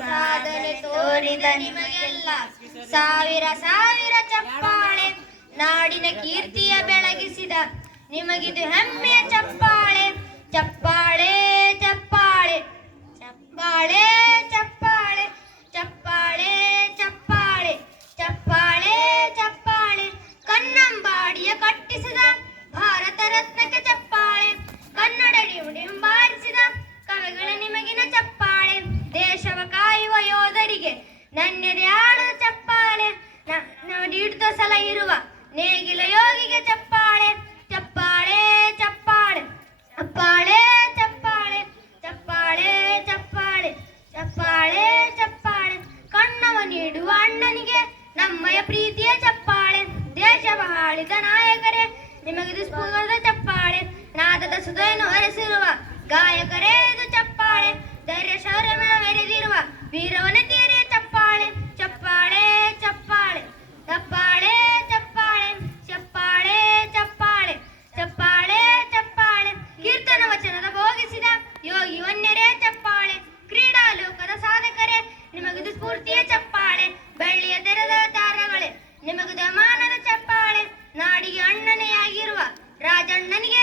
ಸಾಧನೆ ತೋರಿದ ನಿಮಗೆಲ್ಲ ಸಾವಿರ ಸಾವಿರ ಚಪ್ಪಾಳೆ. ನಾಡಿನ ಕೀರ್ತಿಯ ಬೆಳಗಿಸಿದ ನಿಮಗಿದು ಹೆಮ್ಮೆಯ ಚಪ್ಪಾಳೆ. ಚಪ್ಪಾಳೆ ಚಪ್ಪಾಳೆ ಚಪ್ಪಾಳೆ ಚಪ್ಪಾಳೆ ಚಪ್ಪಾಳೆ ಚಪ್ಪಾಳೆ ಚಪ್ಪಾಳೆ ಚಪ್ಪಾಳೆ. ಕನ್ನಂಬಾಡಿಯ ಕಟ್ಟಿಸಿದ ಭಾರತ ರತ್ನಕ್ಕೆ ಚಪ್ಪಾಳೆ. ಕನ್ನಡ ಡಿಂಬಾರಿಸಿದ ಕವಿಗಳ ನಿಮಗಿನ ಚಪ್ಪಾಳೆ. ದೇಶವ ಕಾಯುವ ಯೋಧರಿಗೆ ನನ್ನೆದೆ ಆಡದ ಚಪ್ಪಾಳೆ. ನೀಡಿದ ಸಲ ಇರುವ ನೇಗಿಲ ಯೋಗಿಗೆ ಚಪ್ಪಾಳೆ. ಚಪ್ಪಾಳೆ ಚಪ್ಪಾಳೆ ಚಪ್ಪಾಳೆ ಚಪ್ಪಾಳೆ ಚಪ್ಪಾಳೆ ಚಪ್ಪಾಳೆ ಚಪ್ಪಾಳೆ ಚಪ್ಪಾಳೆ. ಕಣ್ಣವ ನೀಡುವ ಅಣ್ಣನಿಗೆ ನಮ್ಮಯ ಪ್ರೀತಿಯ ಚಪ್ಪಾಳೆ. ದೇಶವ ಆಳಿದ ನಾಯಕರೇ ನಿಮಗಿದು ಸ್ಫೂರ್ತಿದ ಚಪ್ಪಾಳೆ. ನಾದದ ಸುಧೆಯನ್ನು ಹರಿಸಿರುವ ಗಾಯಕರೇ ಇದು ಚಪ್ಪಾಳೆ. ಧೈರ್ಯ ಶೌರ್ಯ ಮೆರೆದಿರುವ ವೀರವನಿತೆಯರೇ ಚಪ್ಪಾಳೆ. ಚಪ್ಪಾಳೆ ಚಪ್ಪಾಳೆ ಚಪ್ಪಾಳೆ ಚಪ್ಪಾಳೆ ಚಪ್ಪಾಳೆ ಚಪ್ಪಾಳೆ ಚಪ್ಪಾಳೆ ಚಪ್ಪಾಳೆ. ಕೀರ್ತನ ವಚನದ ಭೋಗಿಸಿದ ಯೋಗಿ ವನ್ಯರೇ ಚಪ್ಪಾಳೆ. ಕ್ರೀಡಾ ಲೋಕದ ಸಾಧಕರೇ ನಿಮಗಿದು ಸ್ಫೂರ್ತಿಯ ಚಪ್ಪಾಳೆ. ಬೆಳ್ಳಿಯ ತೆರೆದ ತಾರಗಳೇ ನಿಮಗಿದು ಮಾನದ ಚಪ್ಪಾಳೆ. ನಾಡಿಗೆ ಅಣ್ಣನೆಯಾಗಿರುವ ರಾಜಣ್ಣನಿಗೆ